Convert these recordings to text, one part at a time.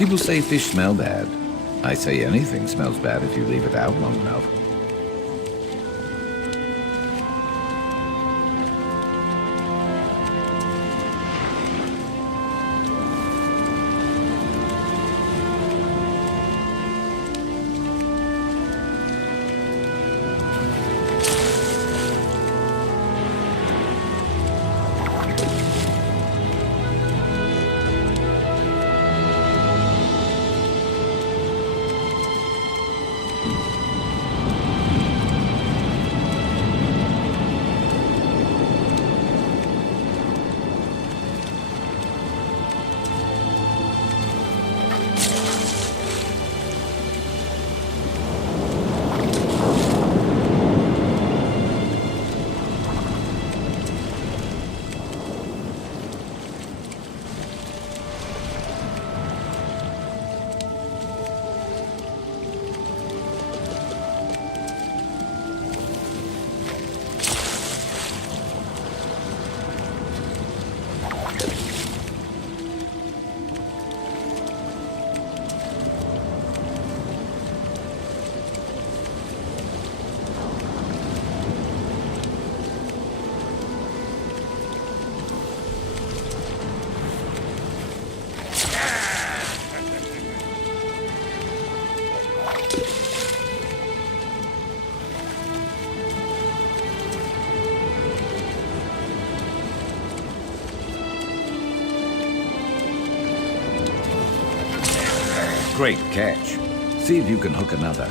People say fish smell bad. I say anything smells bad if you leave it out long enough. Great catch. See if you can hook another.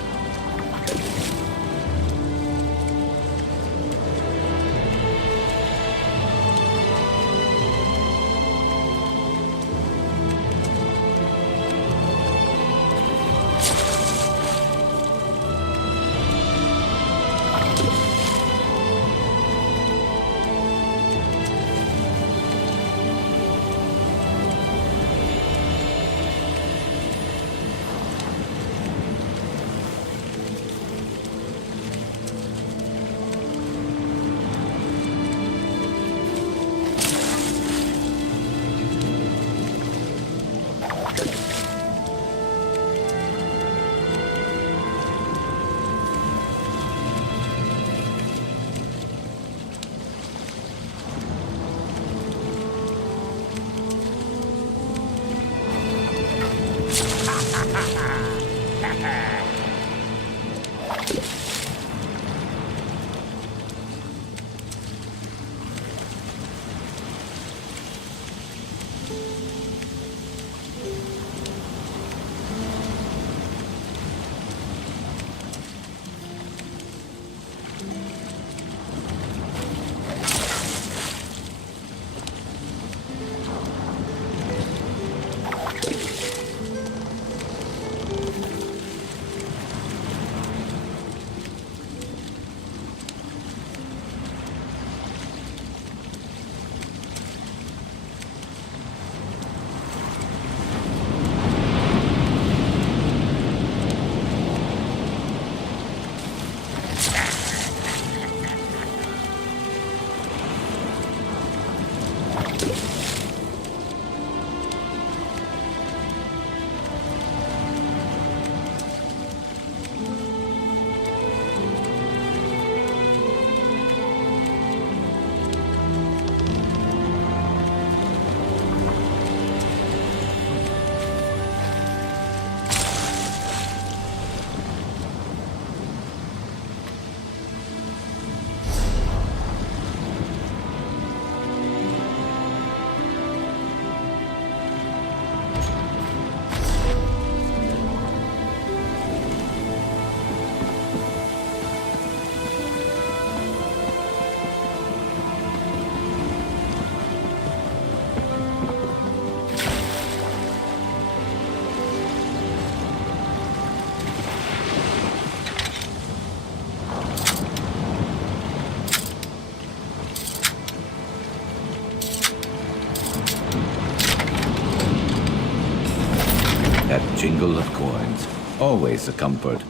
That jingle of coins, always a comfort.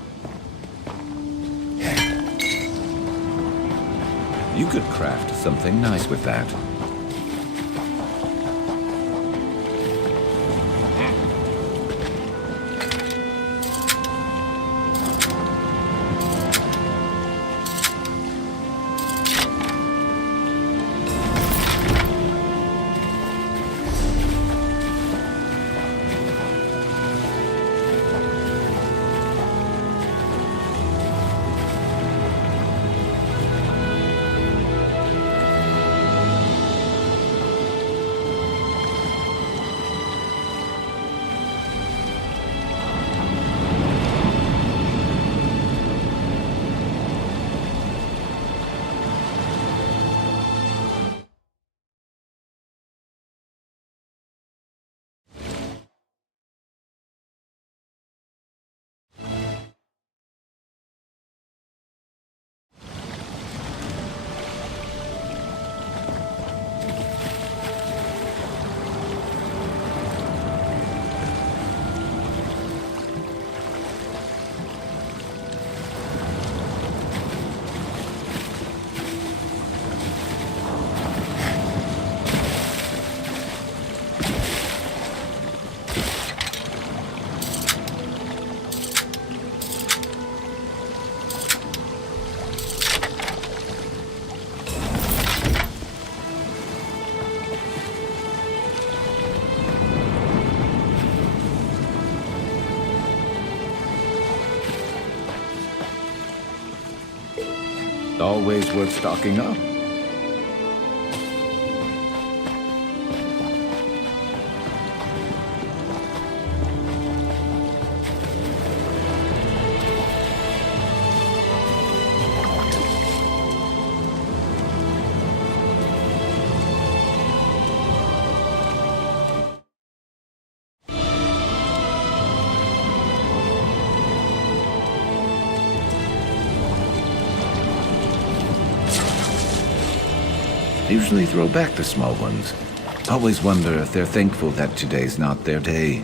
You could craft something nice with that. always worth stocking up. I usually throw back the small ones. Always wonder if they're thankful that today's not their day.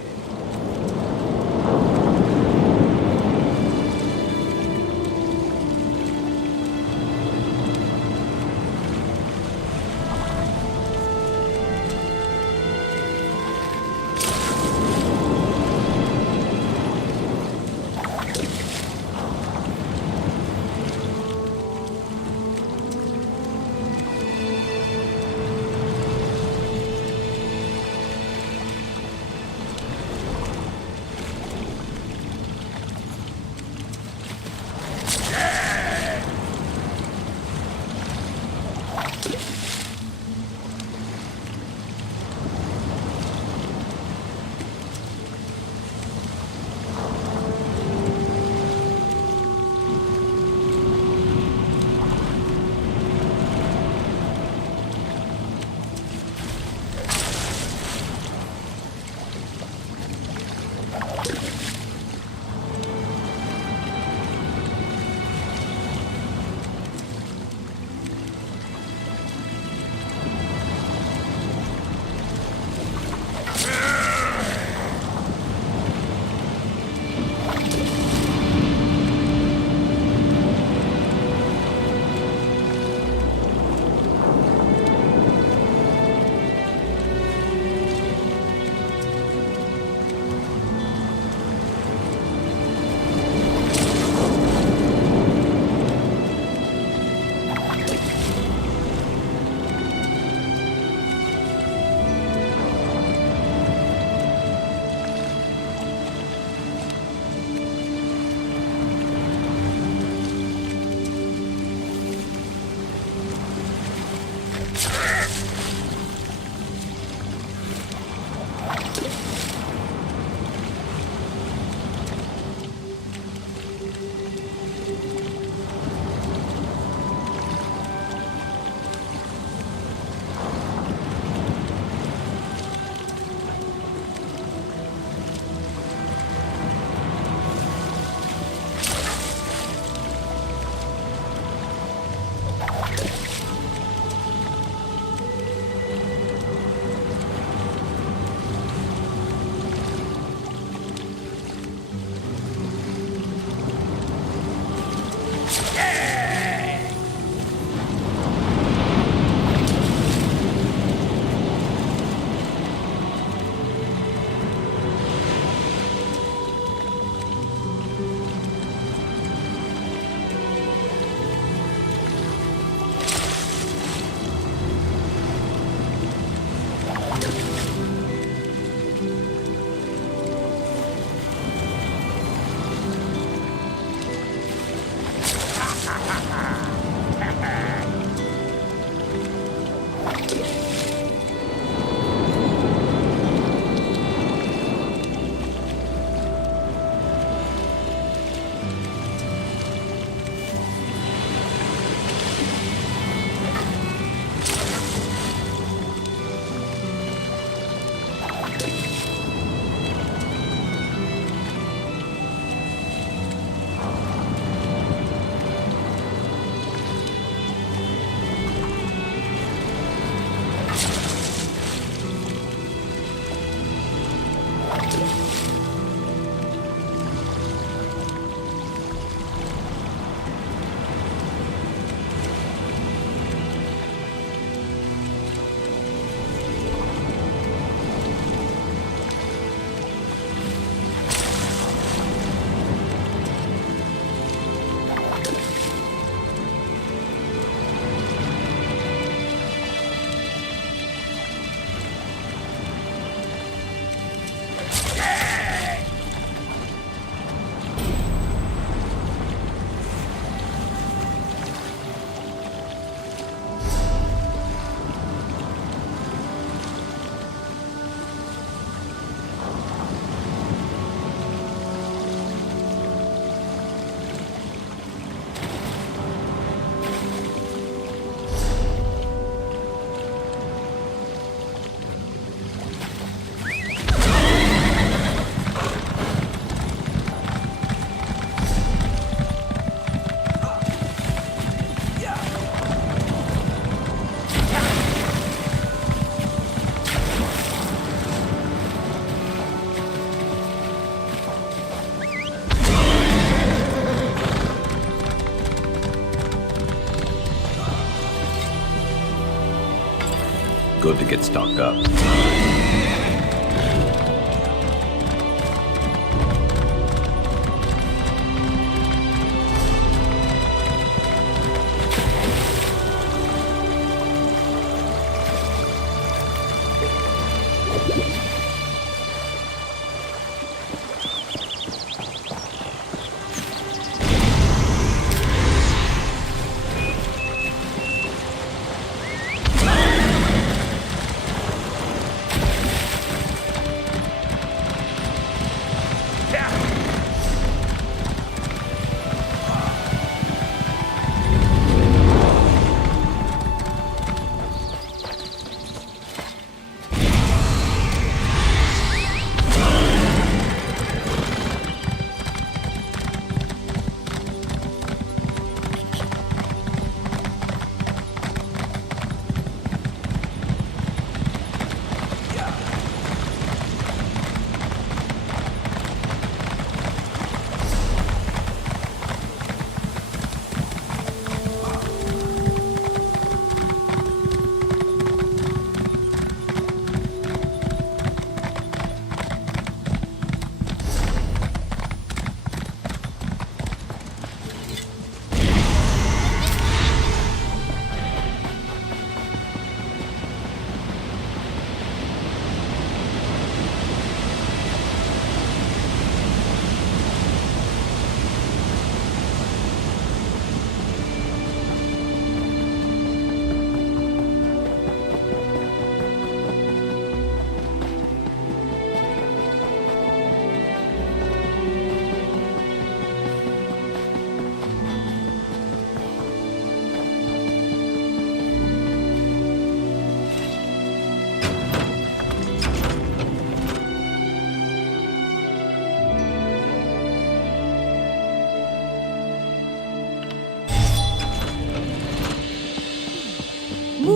good to get stocked up.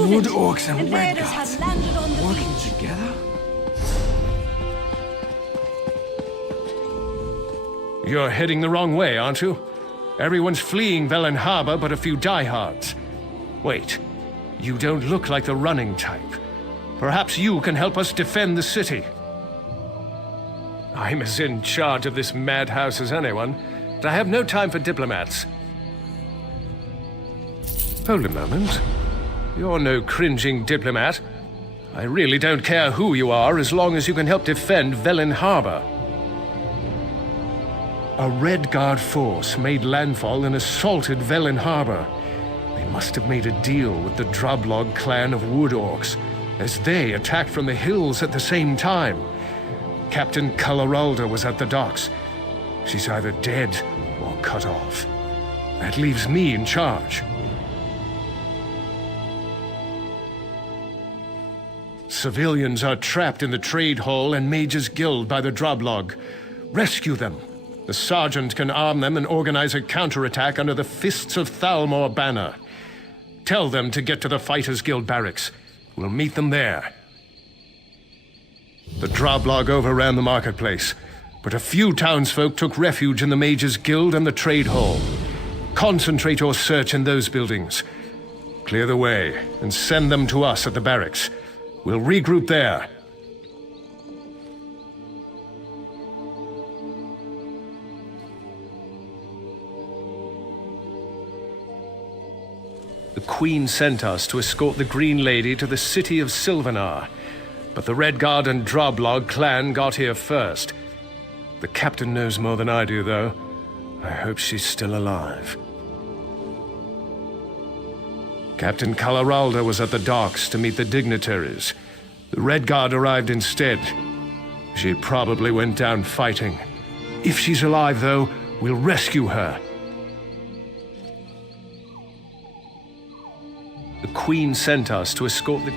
Wood orcs and red Invaders guards have landed on the working beach. together? You're heading the wrong way, aren't you? Everyone's fleeing Velen Harbor but a few diehards. Wait, you don't look like the running type. Perhaps you can help us defend the city. I'm as in charge of this madhouse as anyone, but I have no time for diplomats. Hold a moment. You're no cringing diplomat. I really don't care who you are as long as you can help defend Velen Harbor. A Red Guard force made landfall and assaulted Velen Harbor. They must have made a deal with the Droblog clan of Wood Orcs, as they attacked from the hills at the same time. Captain Coloralda was at the docks. She's either dead or cut off. That leaves me in charge. Civilians are trapped in the trade hall and Mage's Guild by the Droblog. Rescue them. The sergeant can arm them and organize a counterattack under the Fists of Thalmor banner. Tell them to get to the Fighters Guild barracks. We'll meet them there. The Droblog overran the marketplace, but a few townsfolk took refuge in the Mage's Guild and the trade hall. Concentrate your search in those buildings. Clear the way and send them to us at the barracks. We'll regroup there. The Queen sent us to escort the Green Lady to the city of Sylvanar, but the Red Guard and Droblog clan got here first. The captain knows more than I do, though. I hope she's still alive. Captain Coloralda was at the docks to meet the dignitaries. The Red Guard arrived instead. She probably went down fighting. If she's alive, though, we'll rescue her. The Queen sent us to escort the...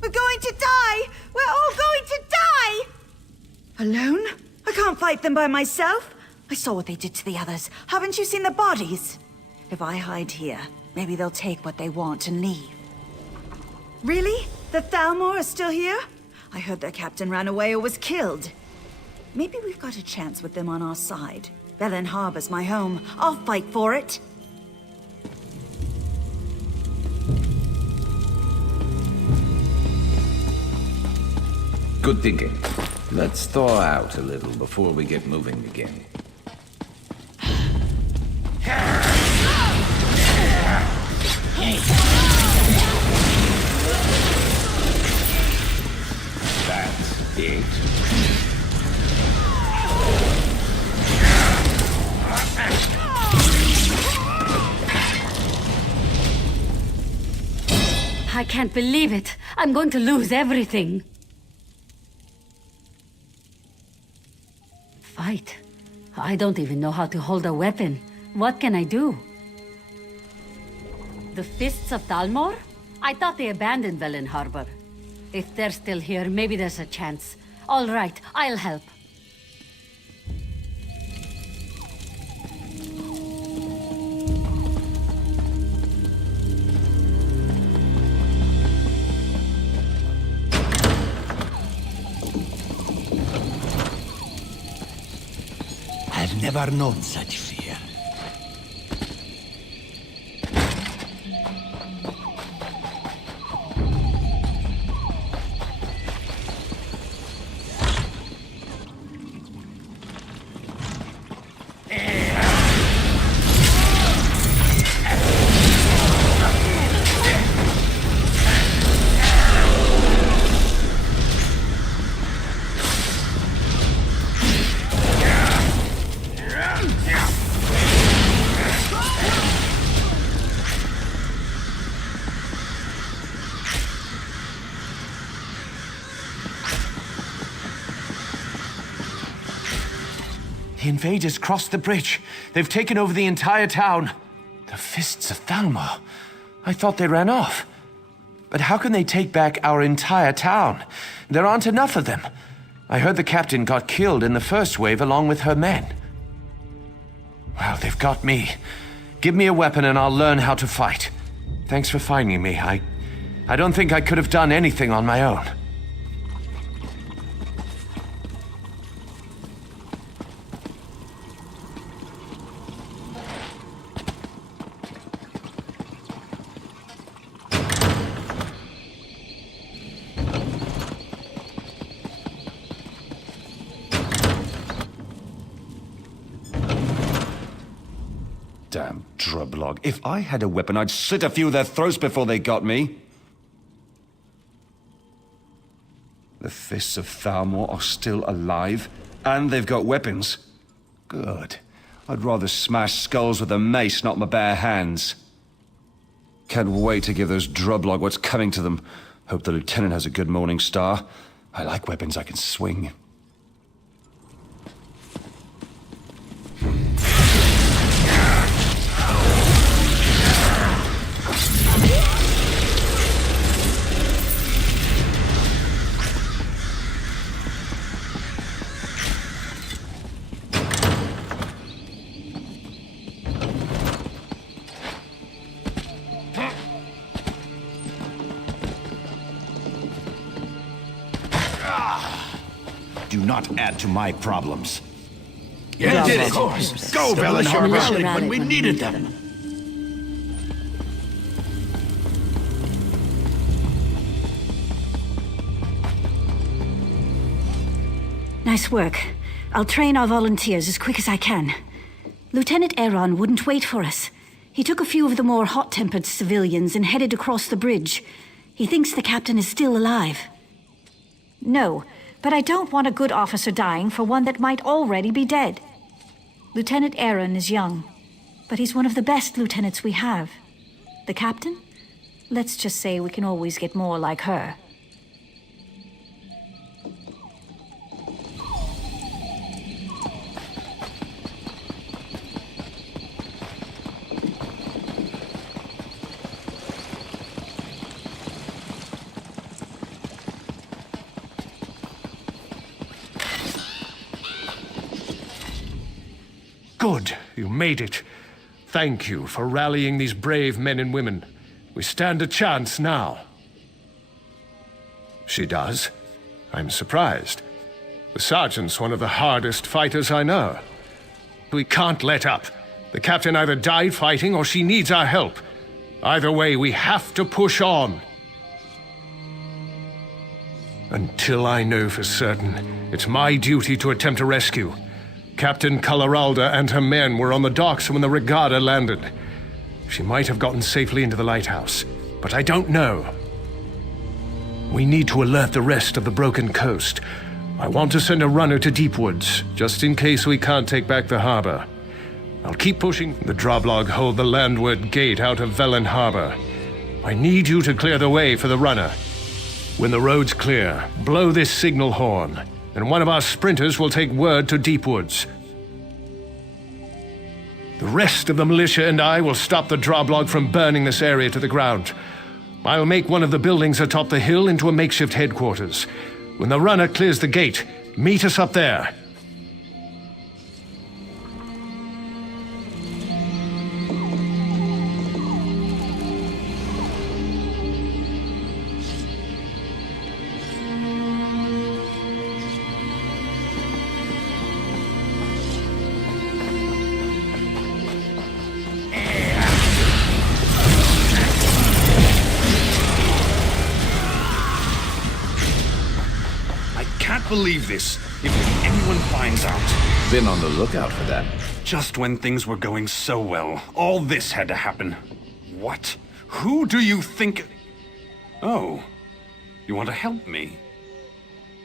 We're going to die! We're all going to die! Alone? I can't fight them by myself. I saw what they did to the others. Haven't you seen the bodies? If I hide here, maybe they'll take what they want and leave. Really? The Thalmor are still here? I heard their captain ran away or was killed. Maybe we've got a chance with them on our side. Belen Harbor's my home. I'll fight for it. Good thinking. Let's thaw out a little before we get moving again. That's it. I can't believe it. I'm going to lose everything. Fight? I don't even know how to hold a weapon. What can I do? The Fists of Thalmor? I thought they abandoned Velen Harbor. If they're still here, maybe there's a chance. All right, I'll help. I've never known such fear. The invaders crossed the bridge. They've taken over the entire town. The Fists of Thalmor. I thought they ran off. But how can they take back our entire town? There aren't enough of them. I heard the captain got killed in the first wave along with her men. Well, they've got me. Give me a weapon and I'll learn how to fight. Thanks for finding me. I don't think I could have done anything on my own. Damn drublog. If I had a weapon, I'd slit a few of their throats before they got me. The Fists of Thalmor are still alive, and they've got weapons. Good. I'd rather smash skulls with a mace, not my bare hands. Can't wait to give those drublog what's coming to them. Hope the lieutenant has a good morning star. I like weapons I can swing. Do not add to my problems. You did it! Go, Velen Harbor, when we needed them. Nice work. I'll train our volunteers as quick as I can. Lieutenant Aaron wouldn't wait for us. He took a few of the more hot-tempered civilians and headed across the bridge. He thinks the captain is still alive. No, But I don't want a good officer dying for one that might already be dead. Lieutenant Aaron is young, but he's one of the best lieutenants we have. The captain? Let's just say we can always get more like her. Good, you made it. Thank you for rallying these brave men and women. We stand a chance now. She does? I'm surprised. The sergeant's one of the hardest fighters I know. We can't let up. The captain either died fighting or she needs our help. Either way, we have to push on. Until I know for certain, it's my duty to attempt a rescue. Captain Coloralda and her men were on the docks when the Regatta landed. She might have gotten safely into the lighthouse, but I don't know. We need to alert the rest of the broken coast. I want to send a runner to Deepwoods, just in case we can't take back the harbor. I'll keep pushing. The Droblog hold the landward gate out of Velen Harbor. I need you to clear the way for the runner. When the road's clear, blow this signal horn, and one of our sprinters will take word to Deepwoods. The rest of the militia and I will stop the Droblog from burning this area to the ground. I'll make one of the buildings atop the hill into a makeshift headquarters. When the runner clears the gate, meet us up there. Believe this if anyone finds out. Been on the lookout for that. Just when things were going so well, all this had to happen. What? Who do you think? Oh, you want to help me?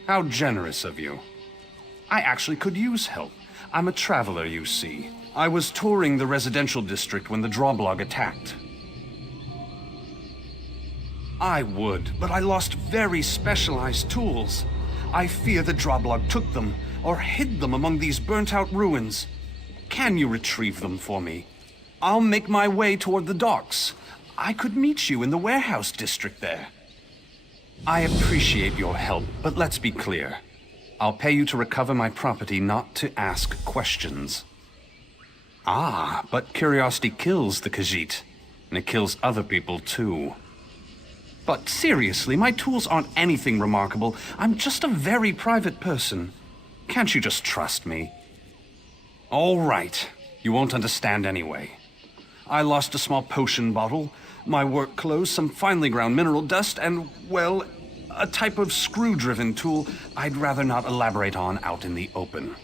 How generous of you. I actually could use help. I'm a traveler, you see. I was touring the residential district when the Droblog attacked. I would, but I lost very specialized tools. I fear the Droblog took them, or hid them among these burnt-out ruins. Can you retrieve them for me? I'll make my way toward the docks. I could meet you in the warehouse district there. I appreciate your help, but let's be clear. I'll pay you to recover my property, not to ask questions. Ah, but curiosity kills the Khajiit, and it kills other people too. But seriously, my tools aren't anything remarkable. I'm just a very private person. Can't you just trust me? All right. You won't understand anyway. I lost a small potion bottle, my work clothes, some finely ground mineral dust, and, well, a type of screw-driven tool I'd rather not elaborate on out in the open.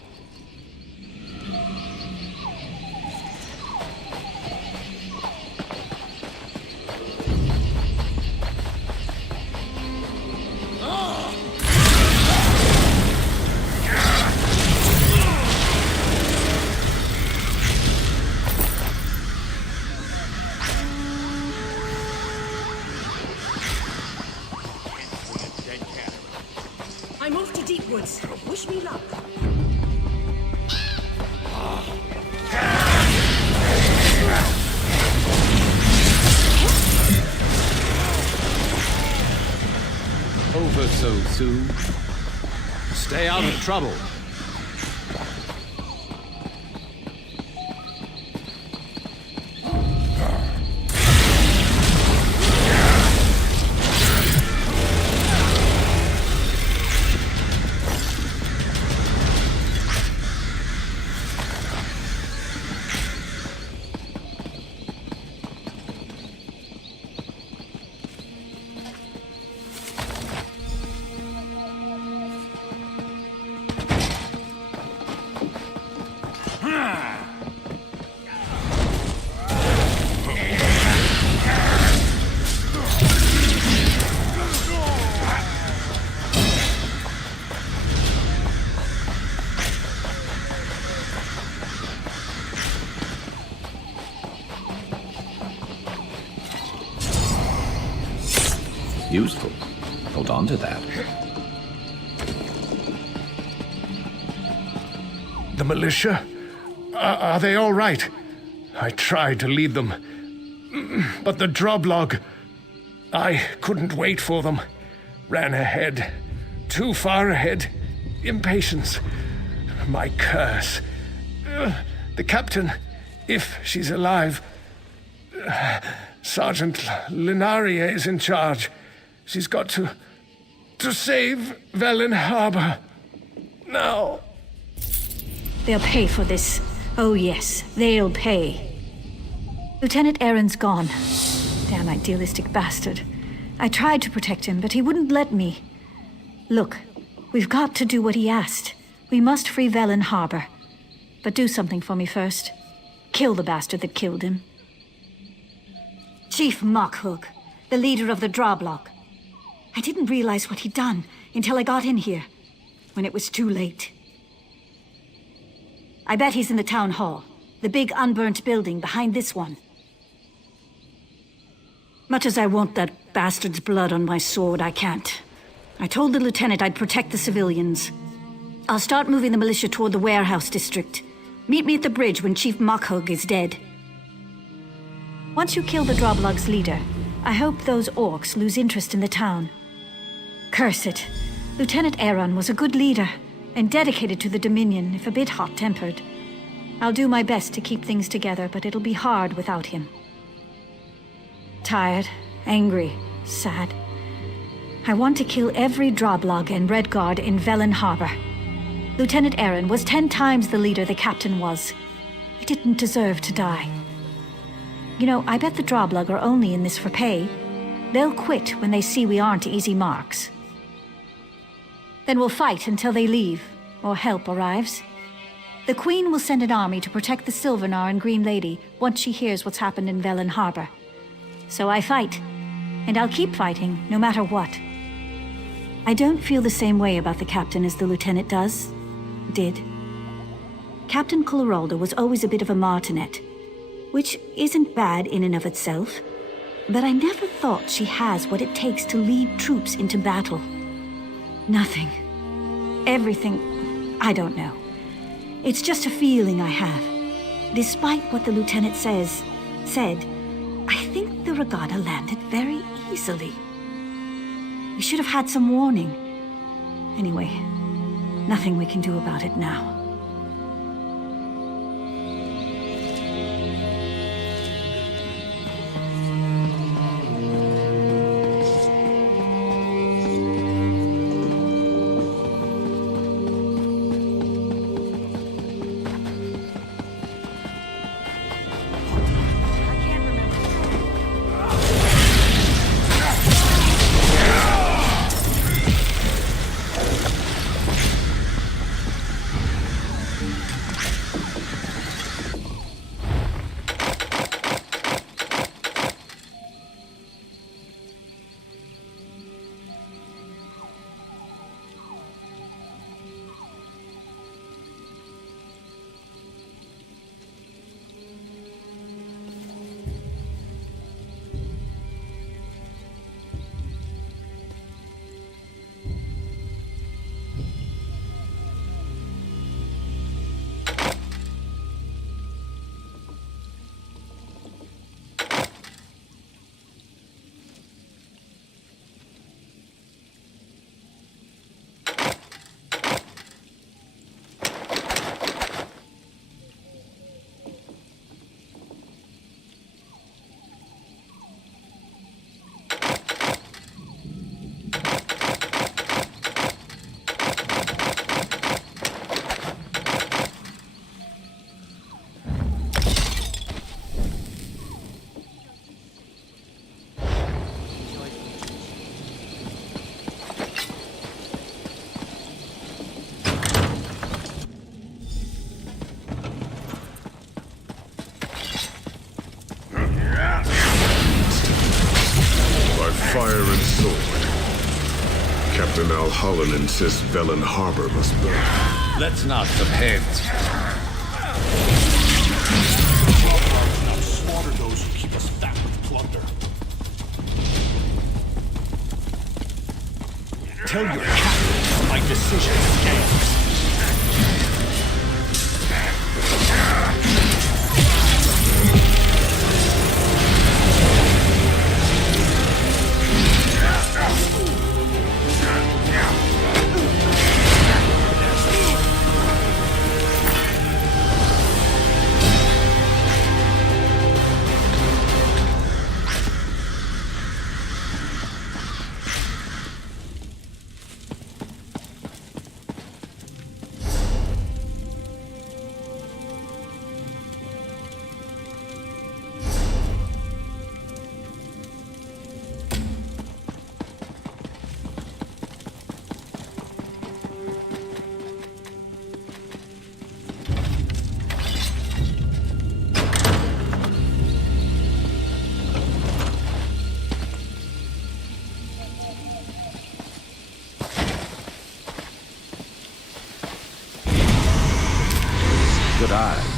I'm off to Deepwoods. Wish me luck. Over so soon. Stay out of trouble. Useful. Hold on to that. The militia? Are they all right? I tried to lead them, but the droblog... I couldn't wait for them. Ran ahead. Too far ahead. Impatience. My curse. The captain, if she's alive... Sergeant Linaria is in charge. She's got to save Velen Harbor. Now. They'll pay for this. Oh yes, they'll pay. Lieutenant Aaron's gone. Damn idealistic bastard. I tried to protect him, but he wouldn't let me. Look, we've got to do what he asked. We must free Velen Harbor. But do something for me first. Kill the bastard that killed him. Chief Mockhug, the leader of the Droblog. I didn't realize what he'd done until I got in here, when it was too late. I bet he's in the town hall, the big unburnt building behind this one. Much as I want that bastard's blood on my sword, I can't. I told the lieutenant I'd protect the civilians. I'll start moving the militia toward the warehouse district. Meet me at the bridge when Chief Mockhug is dead. Once you kill the Droblog's leader, I hope those orcs lose interest in the town. Curse it. Lieutenant Aaron was a good leader, and dedicated to the Dominion, if a bit hot-tempered. I'll do my best to keep things together, but it'll be hard without him. Tired, angry, sad. I want to kill every Droblog and Redguard in Velen Harbor. Lieutenant Aaron was 10 times the leader the captain was. He didn't deserve to die. You know, I bet the Droblog are only in this for pay. They'll quit when they see we aren't easy marks. Then we'll fight until they leave, or help arrives. The Queen will send an army to protect the Sylvanar and Green Lady once she hears what's happened in Velen Harbor. So I fight, and I'll keep fighting, no matter what. I don't feel the same way about the captain as the lieutenant did. Captain Coloraldo was always a bit of a martinet, which isn't bad in and of itself, but I never thought she has what it takes to lead troops into battle. Nothing. Everything. I don't know. It's just a feeling I have. Despite what the lieutenant said, I think the regatta landed very easily. We should have had some warning. Anyway, nothing we can do about it now. Fire and sword. Captain Alholland insists Velen Harbor must burn. Let's not forget. Now slaughter those who keep us fat with plunder. Tell your captain my decision stands. Good eye.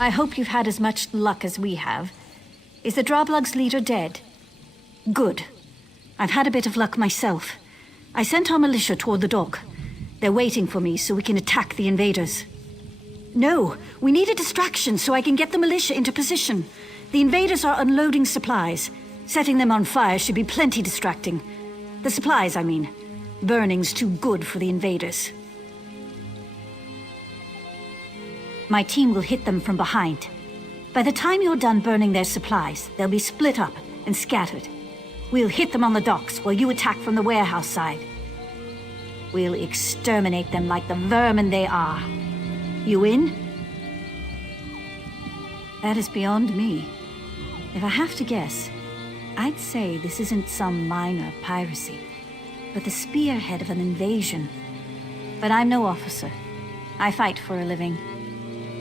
I hope you've had as much luck as we have. Is the Droblug's leader dead? Good. I've had a bit of luck myself. I sent our militia toward the dock. They're waiting for me so we can attack the invaders. No, we need a distraction so I can get the militia into position. The invaders are unloading supplies. Setting them on fire should be plenty distracting. The supplies, I mean. Burning's too good for the invaders. My team will hit them from behind. By the time you're done burning their supplies, they'll be split up and scattered. We'll hit them on the docks while you attack from the warehouse side. We'll exterminate them like the vermin they are. You in? That is beyond me. If I have to guess, I'd say this isn't some minor piracy, but the spearhead of an invasion. But I'm no officer. I fight for a living.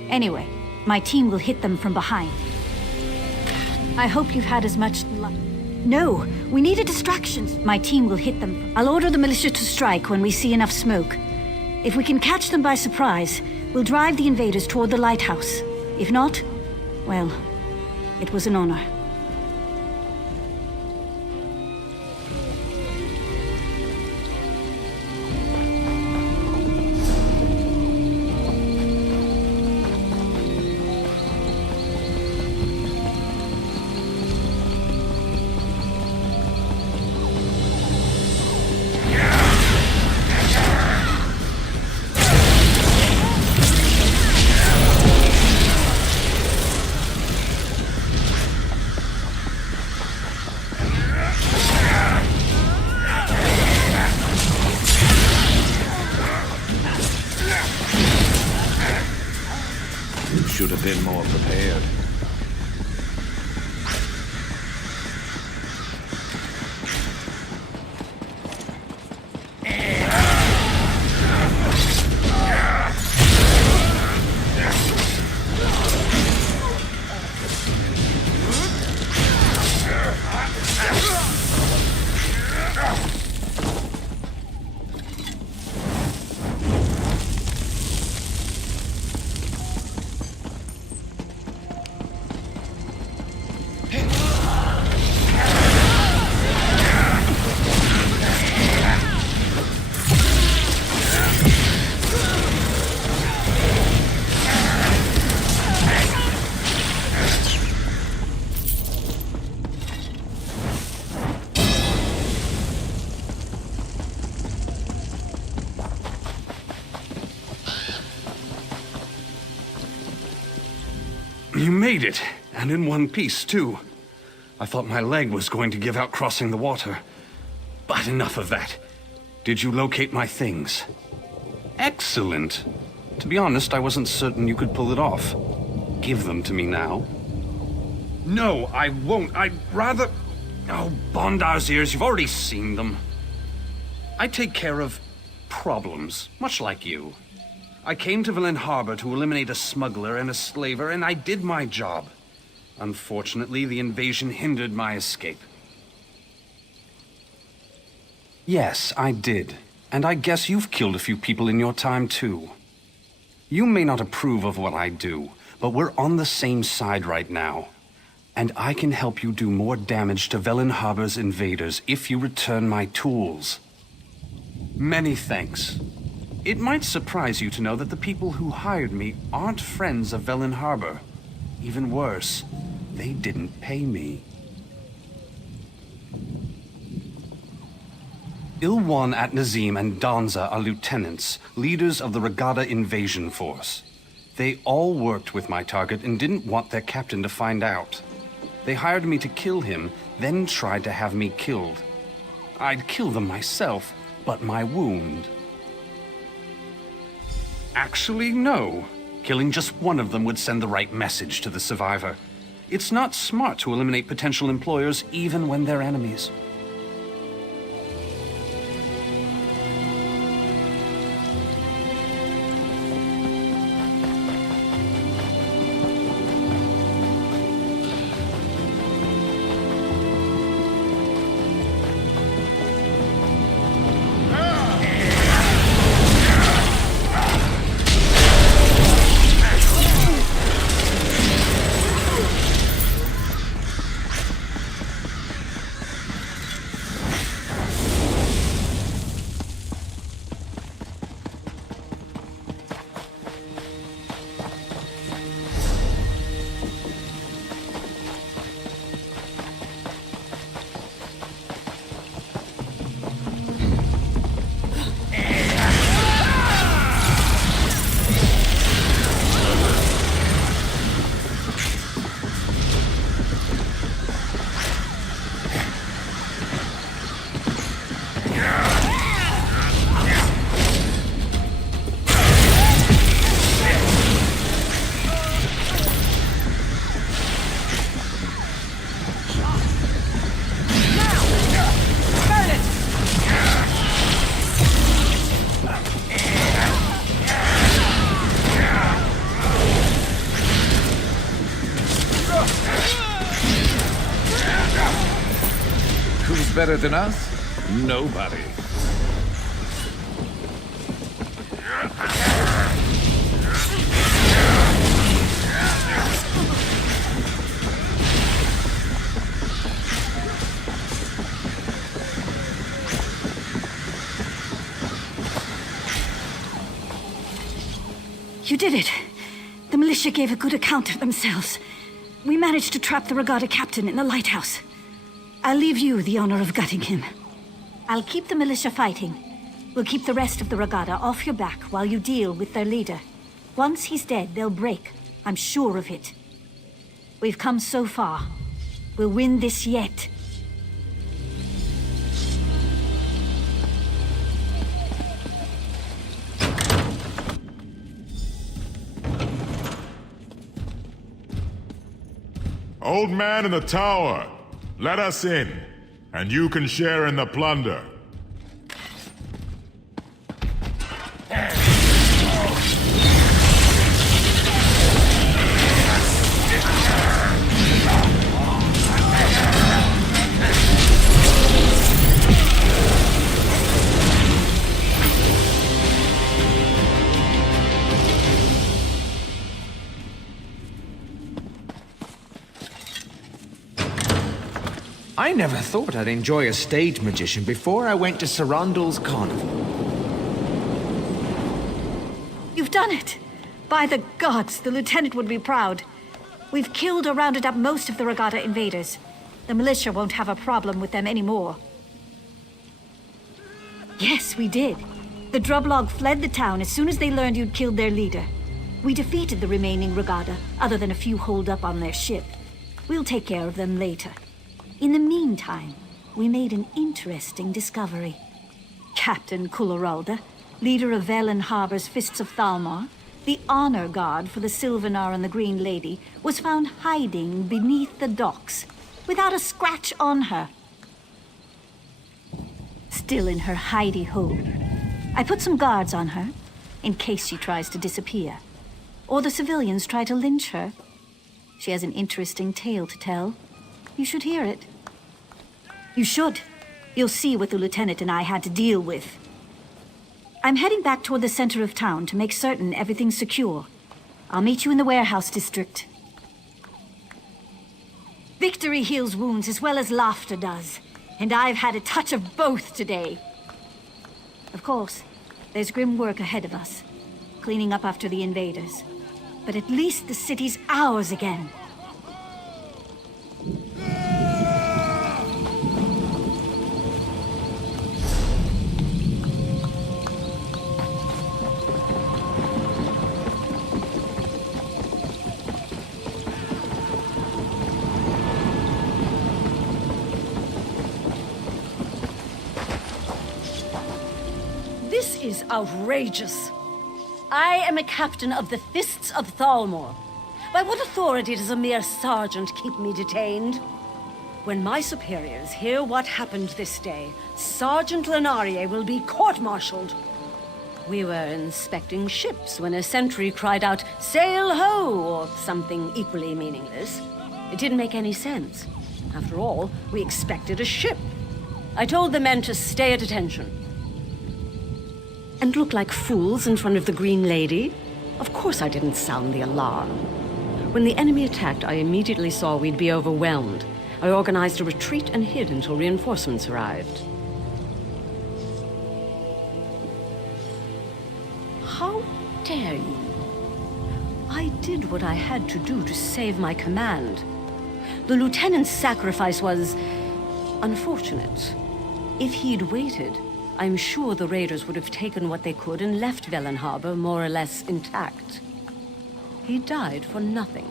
Anyway, my team will hit them from behind. I hope you've had as much luck. No, we need a distraction. My team will hit them. I'll order the militia to strike when we see enough smoke. If we can catch them by surprise, we'll drive the invaders toward the lighthouse. If not, well, it was an honor. Should have been more prepared. You made it, and in one piece, too. I thought my leg was going to give out crossing the water. But enough of that. Did you locate my things? Excellent. To be honest, I wasn't certain you could pull it off. Give them to me now. No, I won't. I'd rather... Oh, Bondar's ears, you've already seen them. I take care of problems, much like you. I came to Villain Harbor to eliminate a smuggler and a slaver, and I did my job. Unfortunately, the invasion hindered my escape. Yes, I did. And I guess you've killed a few people in your time, too. You may not approve of what I do, but we're on the same side right now. And I can help you do more damage to Velen Harbor's invaders if you return my tools. Many thanks. It might surprise you to know that the people who hired me aren't friends of Velen Harbor. Even worse, they didn't pay me. Ilwan at Nazim and Danza are lieutenants, leaders of the Regatta invasion force. They all worked with my target and didn't want their captain to find out. They hired me to kill him, then tried to have me killed. I'd kill them myself, but my wound. Actually, no. Killing just one of them would send the right message to the survivor. It's not smart to eliminate potential employers even when they're enemies. Who's better than us? Nobody. You did it. The militia gave a good account of themselves. We managed to trap the Regatta captain in the lighthouse. I'll leave you the honor of gutting him. I'll keep the militia fighting. We'll keep the rest of the Regatta off your back while you deal with their leader. Once he's dead, they'll break. I'm sure of it. We've come so far. We'll win this yet. Old man in the tower, let us in, and you can share in the plunder. I never thought I'd enjoy a stage magician before I went to Sarandal's carnival. You've done it! By the gods, the lieutenant would be proud. We've killed or rounded up most of the Regatta invaders. The militia won't have a problem with them anymore. Yes, we did. The Drublog fled the town as soon as they learned you'd killed their leader. We defeated the remaining Regatta, other than a few holed up on their ship. We'll take care of them later. In the meantime, we made an interesting discovery. Captain Kulleralda, leader of Velen Harbor's Fists of Thalmor, the honor guard for the Sylvanar and the Green Lady, was found hiding beneath the docks, without a scratch on her, still in her hidey-hole. I put some guards on her, in case she tries to disappear. Or the civilians try to lynch her. She has an interesting tale to tell. You should hear it. You should. You'll see what the lieutenant and I had to deal with. I'm heading back toward the center of town to make certain everything's secure. I'll meet you in the warehouse district. Victory heals wounds as well as laughter does. And I've had a touch of both today. Of course, there's grim work ahead of us. Cleaning up after the invaders. But at least the city's ours again. This is outrageous. I am a captain of the Fists of Thalmor. By what authority does a mere sergeant keep me detained? When my superiors hear what happened this day, Sergeant Lenarie will be court-martialed. We were inspecting ships when a sentry cried out, "Sail ho!" or something equally meaningless. It didn't make any sense. After all, we expected a ship. I told the men to stay at attention. And look like fools in front of the Green Lady? Of course I didn't sound the alarm. When the enemy attacked, I immediately saw we'd be overwhelmed. I organized a retreat and hid until reinforcements arrived. How dare you? I did what I had to do to save my command. The lieutenant's sacrifice was unfortunate. If he'd waited, I'm sure the raiders would have taken what they could and left Velen Harbor more or less intact. He died for nothing.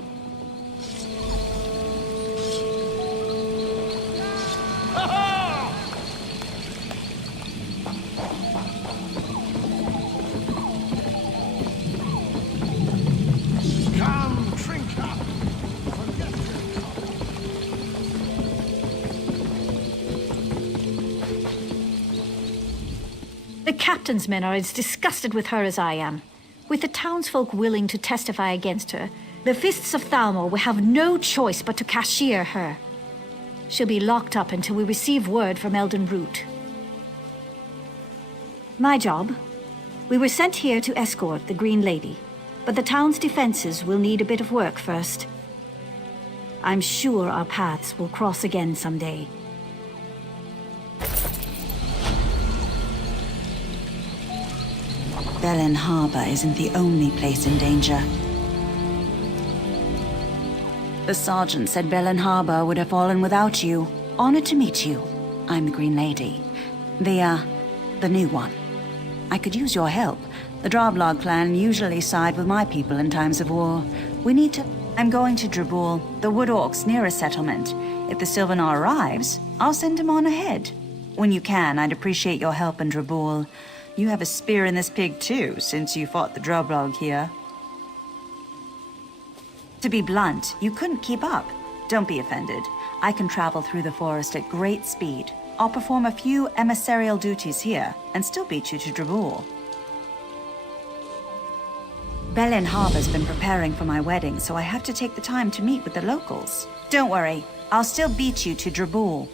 Come, drink up. Forget your The captain's men are as disgusted with her as I am. With the townsfolk willing to testify against her, the Fists of Thalmor will have no choice but to cashier her. She'll be locked up until we receive word from Elden Root. My job? We were sent here to escort the Green Lady, but the town's defenses will need a bit of work first. I'm sure our paths will cross again someday. Velen Harbor isn't the only place in danger. The sergeant said Velen Harbor would have fallen without you. Honored to meet you. I'm the Green Lady. The new one. I could use your help. The Droblog clan usually side with my people in times of war. I'm going to Drabul, the Wood Orcs' nearest settlement. If the Sylvanar arrives, I'll send him on ahead. When you can, I'd appreciate your help in Drabul. You have a spear in this pig too, since you fought the Droblog here. To be blunt, you couldn't keep up. Don't be offended. I can travel through the forest at great speed. I'll perform a few emissarial duties here, and still beat you to Drabul. Velen Harbor's been preparing for my wedding, so I have to take the time to meet with the locals. Don't worry, I'll still beat you to Drabul.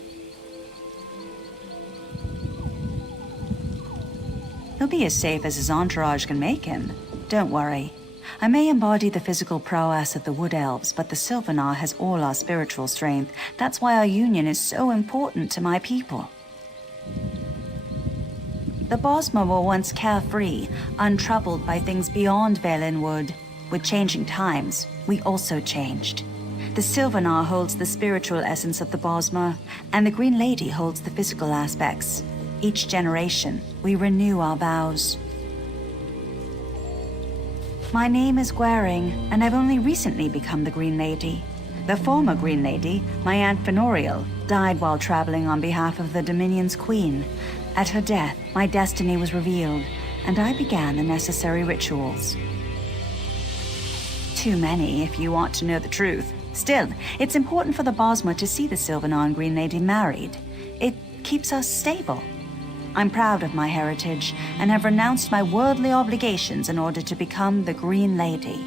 He'll be as safe as his entourage can make him. Don't worry. I may embody the physical prowess of the Wood Elves, but the Sylvanar has all our spiritual strength. That's why our union is so important to my people. The Bosmer were once carefree, untroubled by things beyond Valenwood. With changing times, we also changed. The Sylvanar holds the spiritual essence of the Bosmer, and the Green Lady holds the physical aspects. Each generation, we renew our vows. My name is Gwaring, and I've only recently become the Green Lady. The former Green Lady, my Aunt Tamriel, died while traveling on behalf of the Dominion's Queen. At her death, my destiny was revealed, and I began the necessary rituals. Too many, if you want to know the truth. Still, it's important for the Bosmer to see the Sylvanar and Green Lady married. It keeps us stable. I'm proud of my heritage and have renounced my worldly obligations in order to become the Green Lady.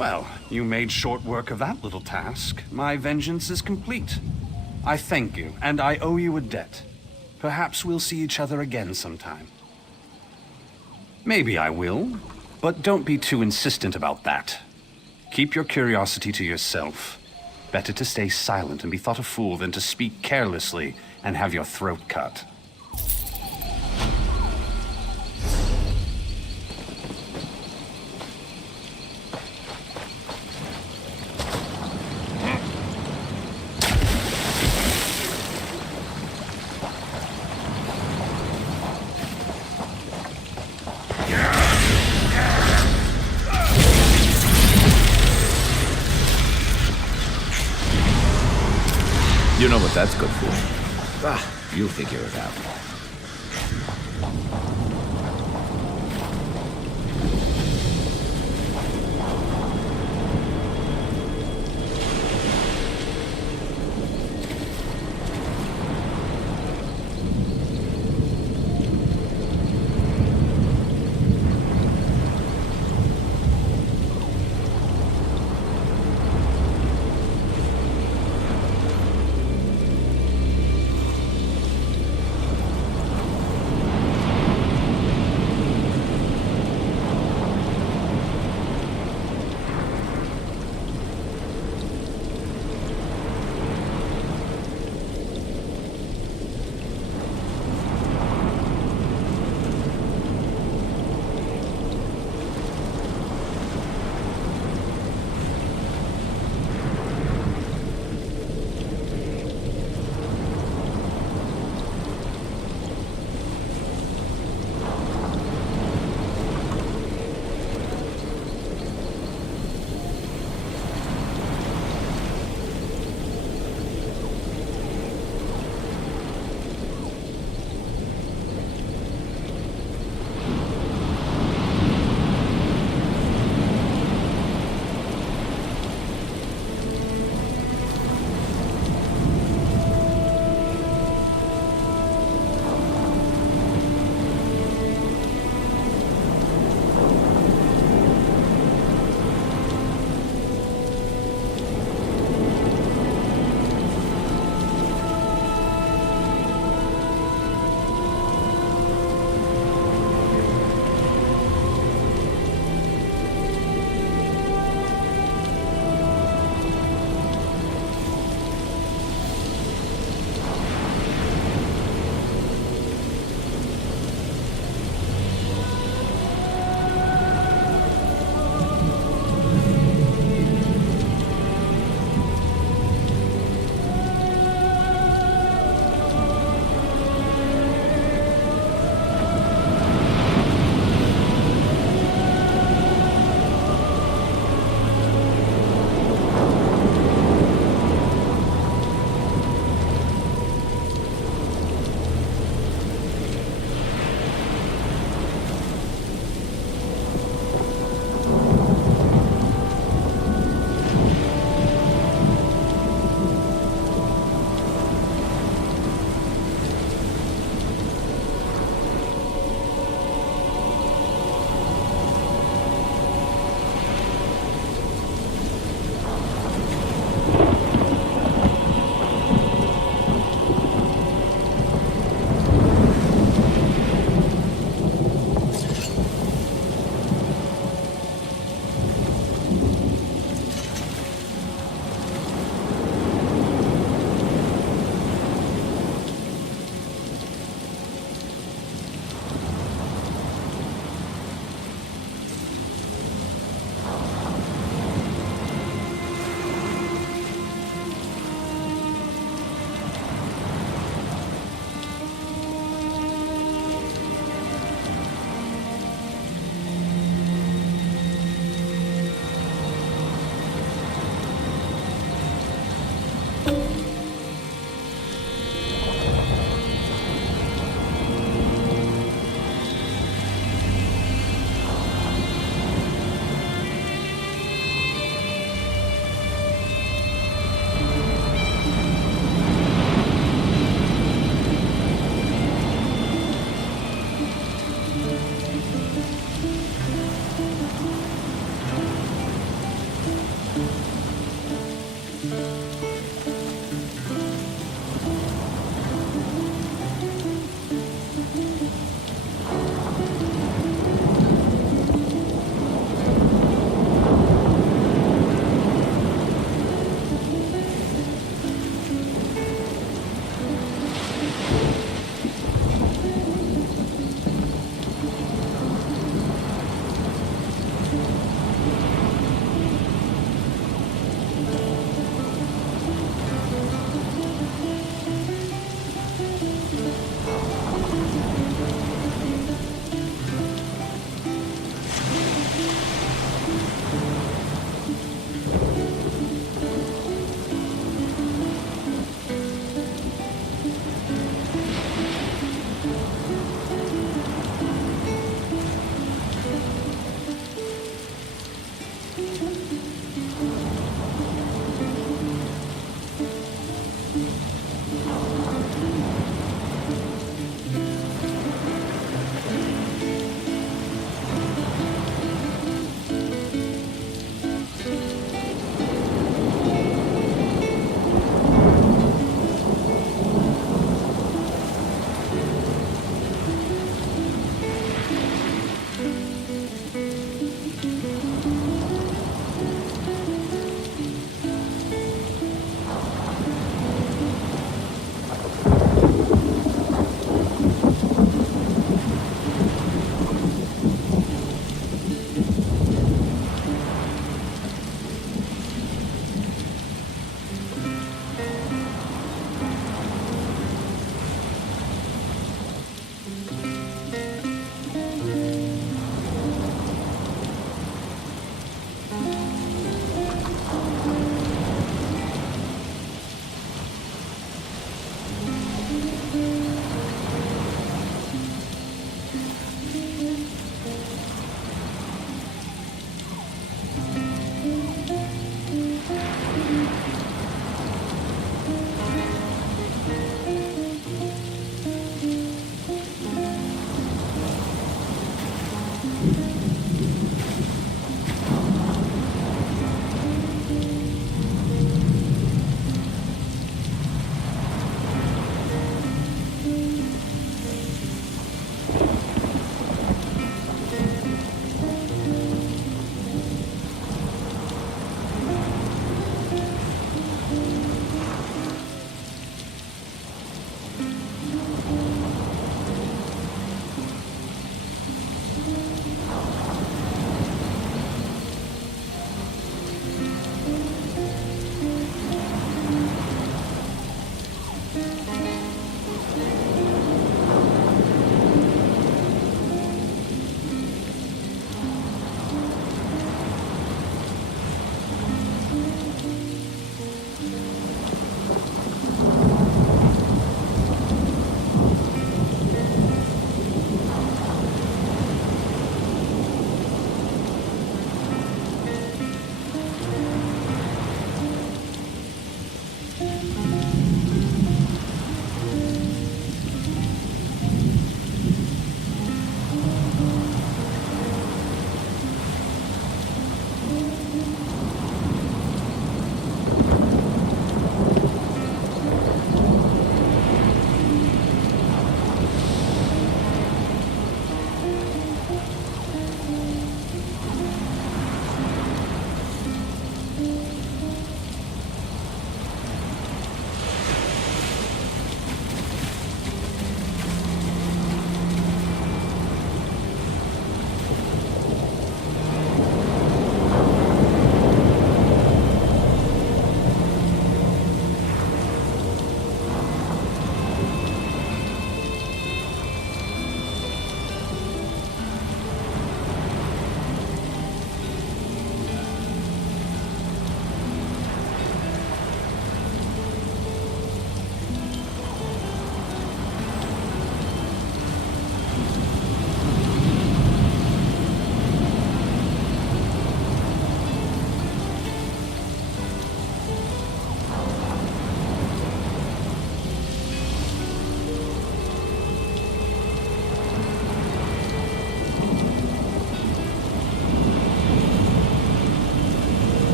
Well, you made short work of that little task. My vengeance is complete. I thank you, and I owe you a debt. Perhaps we'll see each other again sometime. Maybe I will, but don't be too insistent about that. Keep your curiosity to yourself. Better to stay silent and be thought a fool than to speak carelessly and have your throat cut. You know what that's good for. You'll figure it out.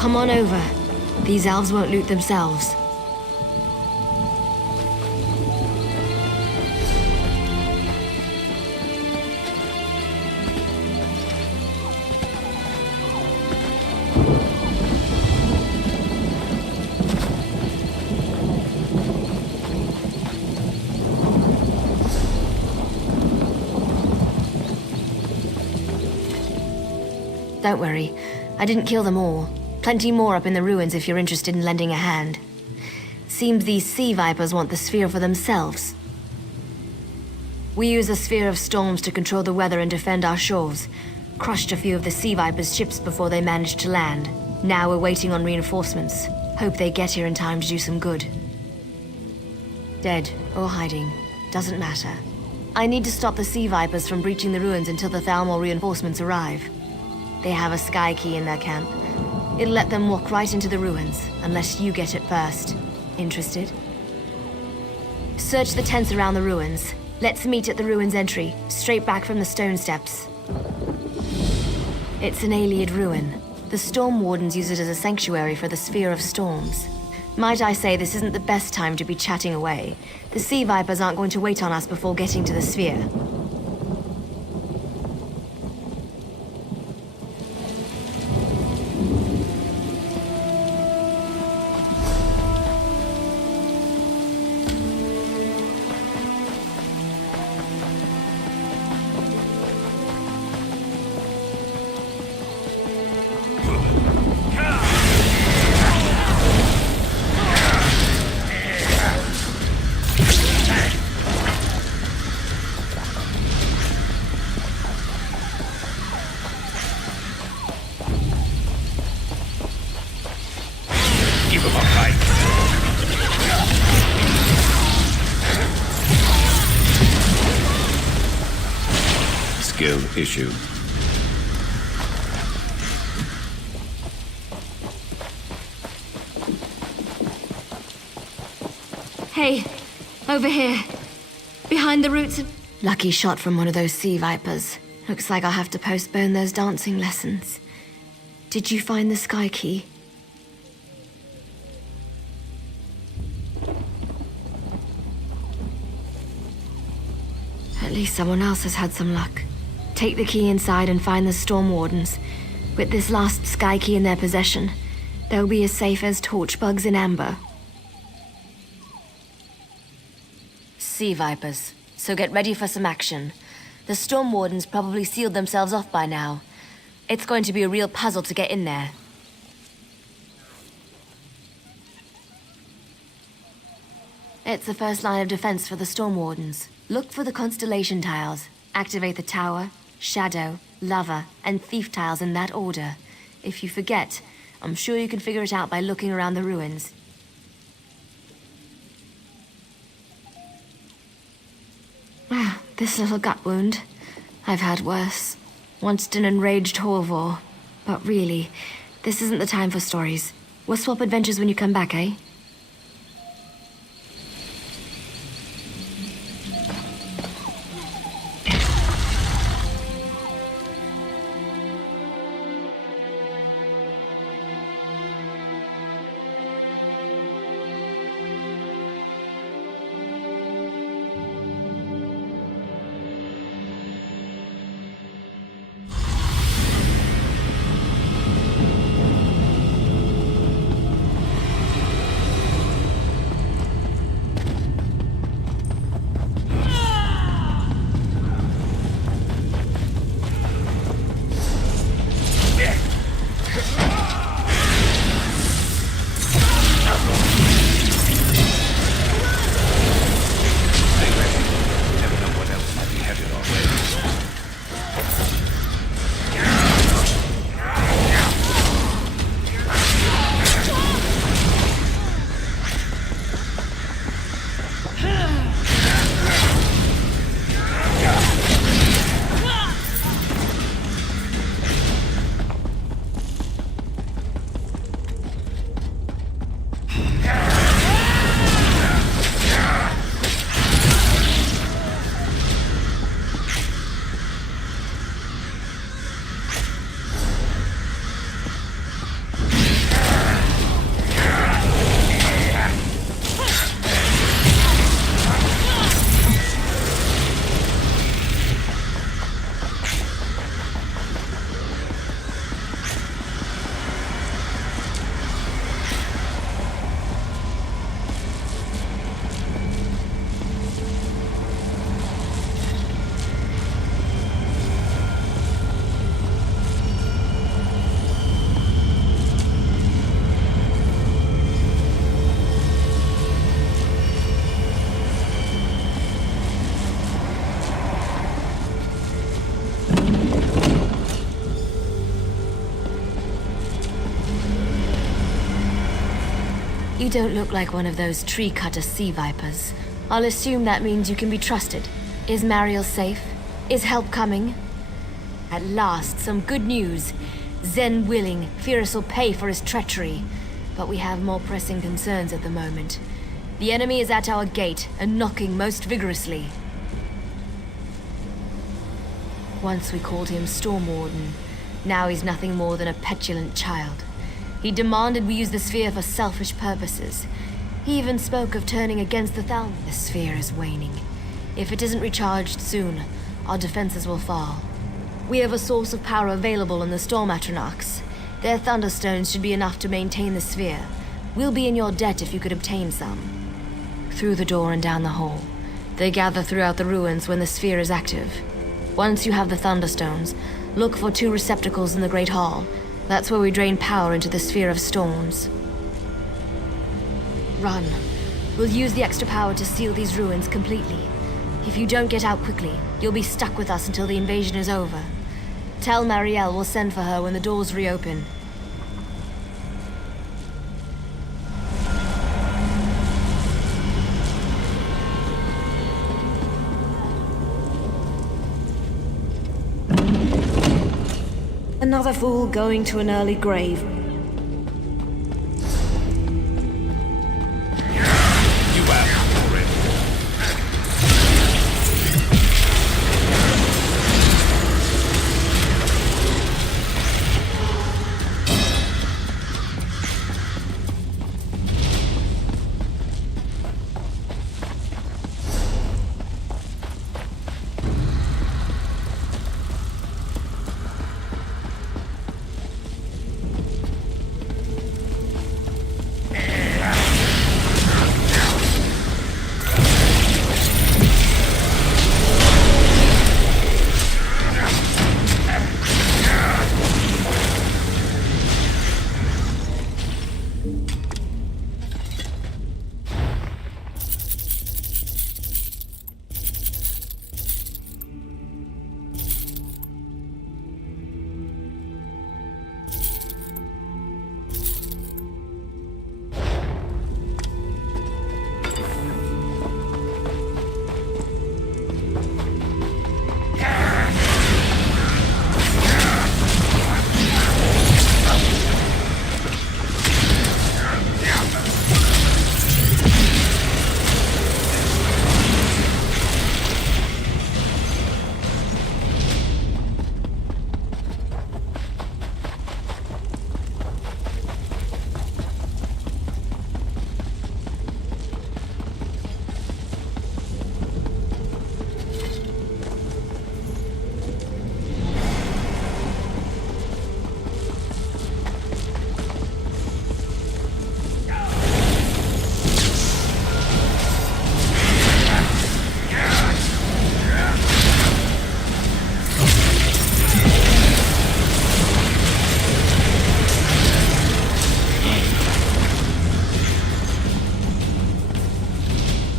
Come on over. These elves won't loot themselves. Don't worry, I didn't kill them all. Plenty more up in the ruins if you're interested in lending a hand. Seems these sea vipers want the sphere for themselves. We use the sphere of storms to control the weather and defend our shores. Crushed a few of the sea vipers' ships before they managed to land. Now we're waiting on reinforcements. Hope they get here in time to do some good. Dead or hiding, doesn't matter. I need to stop the sea vipers from breaching the ruins until the Thalmor reinforcements arrive. They have a sky key in their camp. It'll let them walk right into the ruins, unless you get it first. Interested? Search the tents around the ruins. Let's meet at the ruins entry, straight back from the stone steps. It's an Ayleid ruin. The Storm Wardens use it as a sanctuary for the Sphere of Storms. Might I say this isn't the best time to be chatting away. The Sea Vipers aren't going to wait on us before getting to the Sphere. Skill issue. Hey, over here. Behind the roots of... Lucky shot from one of those sea vipers. Looks like I'll have to postpone those dancing lessons. Did you find the sky key? At least someone else has had some luck. Take the key inside and find the Storm Wardens. With this last sky key in their possession, they'll be as safe as torchbugs in amber. Sea vipers, so get ready for some action. The Storm Wardens probably sealed themselves off by now. It's going to be a real puzzle to get in there. It's the first line of defense for the Storm Wardens. Look for the constellation tiles. Activate the tower, shadow, lover, and thief tiles in that order. If you forget, I'm sure you can figure it out by looking around the ruins. This little gut wound. I've had worse. Once an enraged Horvor. But really, this isn't the time for stories. We'll swap adventures when you come back, eh? You don't look like one of those tree-cutter sea vipers. I'll assume that means you can be trusted. Is Mariel safe? Is help coming? At last, some good news. Zen willing, Fyrus will pay for his treachery. But we have more pressing concerns at the moment. The enemy is at our gate and knocking most vigorously. Once we called him Storm Warden. Now he's nothing more than a petulant child. He demanded we use the sphere for selfish purposes. He even spoke of turning against the Thalmor. The sphere is waning. If it isn't recharged soon, our defenses will fall. We have a source of power available in the Storm Atronachs. Their thunderstones should be enough to maintain the sphere. We'll be in your debt if you could obtain some. Through the door and down the hall. They gather throughout the ruins when the sphere is active. Once you have the thunderstones, look for 2 receptacles in the Great Hall. That's where we drain power into the Sphere of Storms. Run. We'll use the extra power to seal these ruins completely. If you don't get out quickly, you'll be stuck with us until the invasion is over. Tell Mariel we'll send for her when the doors reopen. Another fool going to an early grave. You asked for it.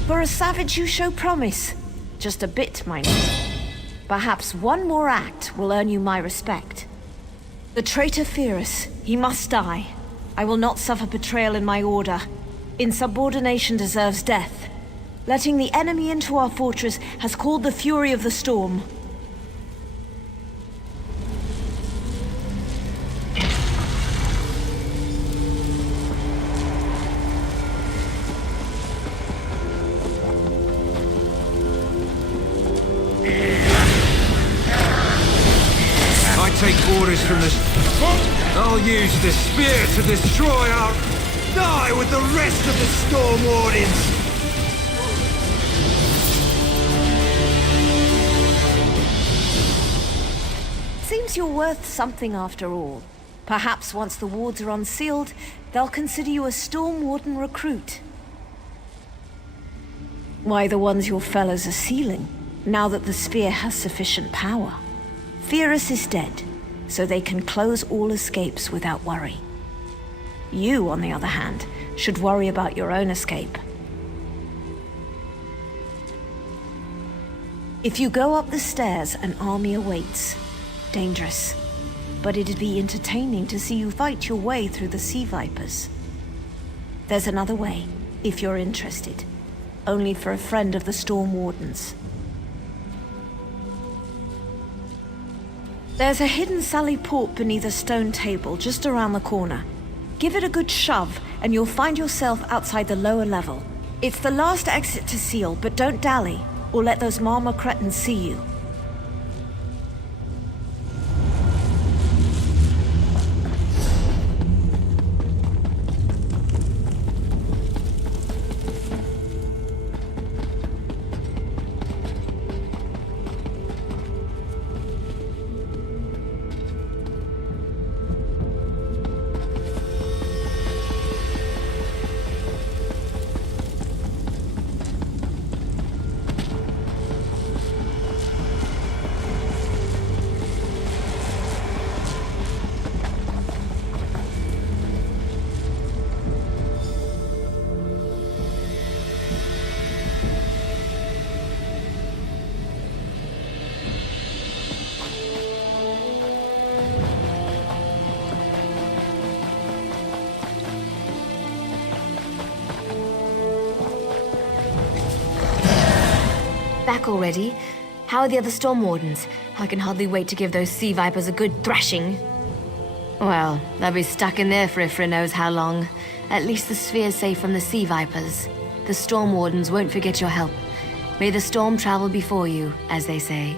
For a savage you show promise. Just a bit, mind you. Perhaps one more act will earn you my respect. The traitor Fyrus, he must die. I will not suffer betrayal in my order. Insubordination deserves death. Letting the enemy into our fortress has called the fury of the storm. Take orders from this. I'll use the spear to destroy our... Die with the rest of the Storm Wardens! Seems you're worth something after all. Perhaps once the wards are unsealed, they'll consider you a Storm Warden recruit. Why, the ones your fellows are sealing, now that the sphere has sufficient power. Fyrus is dead, so they can close all escapes without worry. You, on the other hand, should worry about your own escape. If you go up the stairs, an army awaits. Dangerous. But it'd be entertaining to see you fight your way through the sea vipers. There's another way, if you're interested. Only for a friend of the Storm Wardens. There's a hidden sally port beneath a stone table just around the corner. Give it a good shove, and you'll find yourself outside the lower level. It's the last exit to seal, but don't dally, or let those Marmor cretins see you. Back already? How are the other Storm Wardens? I can hardly wait to give those sea vipers a good thrashing. Well, they'll be stuck in there for Ifra knows how long. At least the sphere's safe from the sea vipers. The Storm Wardens won't forget your help. May the storm travel before you, as they say.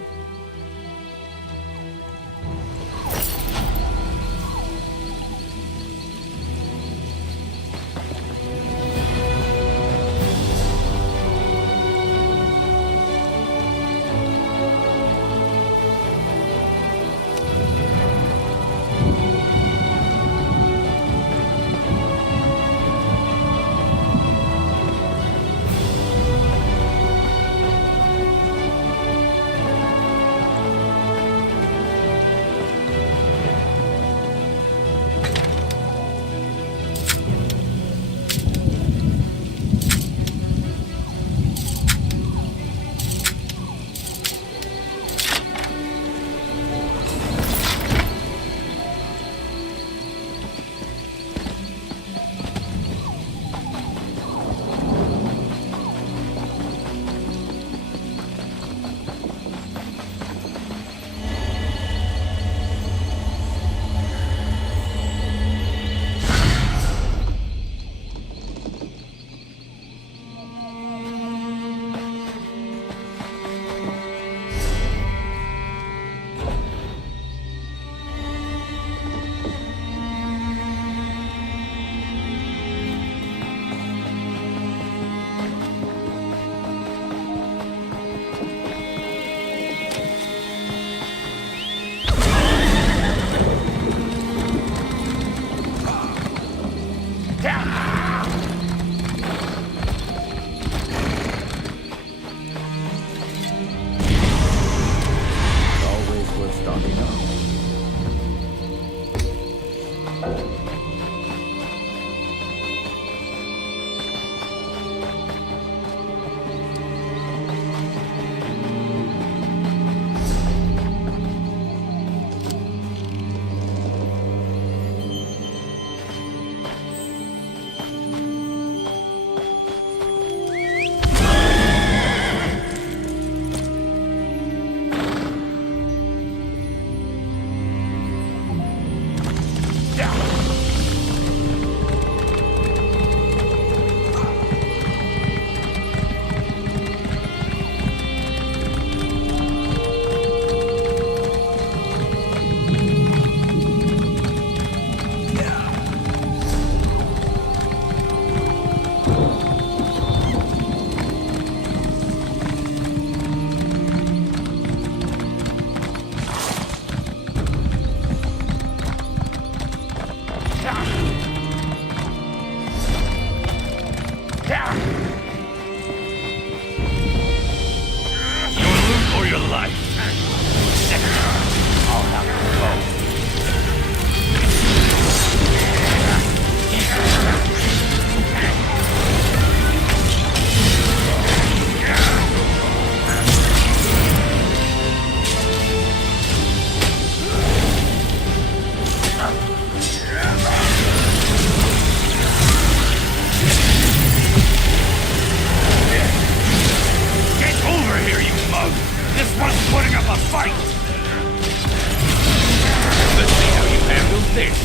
This one's putting up a fight! Let's see how you handle this.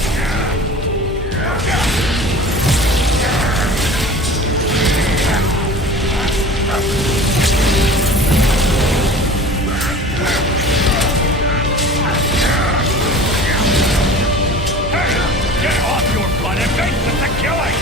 Hey! Get off your butt and make this a killing!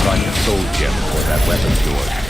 Find the soul gem for that weapon sword.